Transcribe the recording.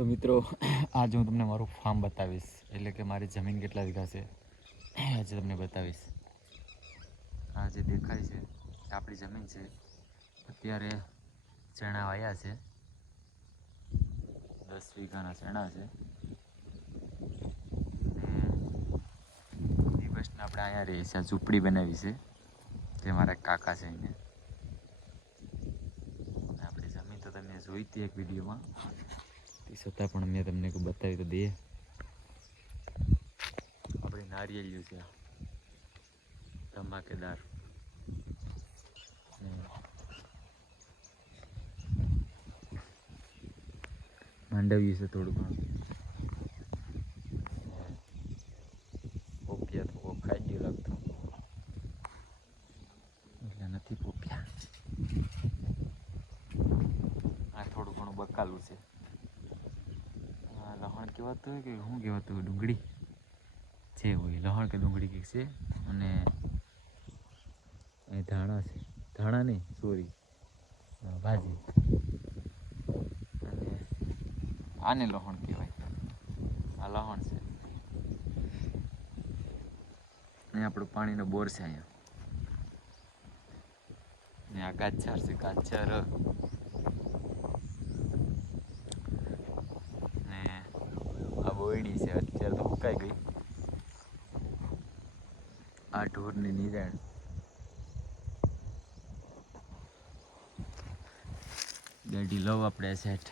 તો મિત્રો આજે હું તમને મારું ફાર્મ બતાવીશ, એટલે કે મારી જમીન કેટલા વીઘા છે આજે તમને બતાવીશ. આ જે દેખાય છે એ આપણી જમીન છે. અત્યારે ચણા વાયા છે, 10 વીઘાના ચણા છે. દિવસને આપણે અહીંયા રહીએ છીએ, ઝૂંપડી બનાવી છે જે મારા કાકા છે એને. આપણી જમીન તો તમે જોઈ હતી એક વિડીયોમાં, તે છતાં પણ મેં તમને બતાવી તો દે. આપણી નારિયેળિયું છે ધમાકેદાર, માંડવ્યું છે થોડું ઘણું. પોપિયા તો કોક ખાઈ ગયું લાગતું, એટલે નથી પોપિયા. આ થોડું ઘણું બકાલું છે. લહણ કહેવાતું હોય કે શું કહેવાતું હોય, ડુંગળી છે હોય, લહણ કે ડુંગળી કંઈક છે. અને એ ધાણા છે, ધાણા નહીં સોરી ભાજી. અને આને લહણ કહેવાય, આ લહણ છે. અહીં આપણો પાણીનો બોર છે અહીંયા. ને આ ગાજર છે, ગાજર. ને આ બોયડી છે, અત્યારે તો સુકાઈ ગઈ. આ ઢોરની નિરાણ. ગાડી લવ આપણે સેટ.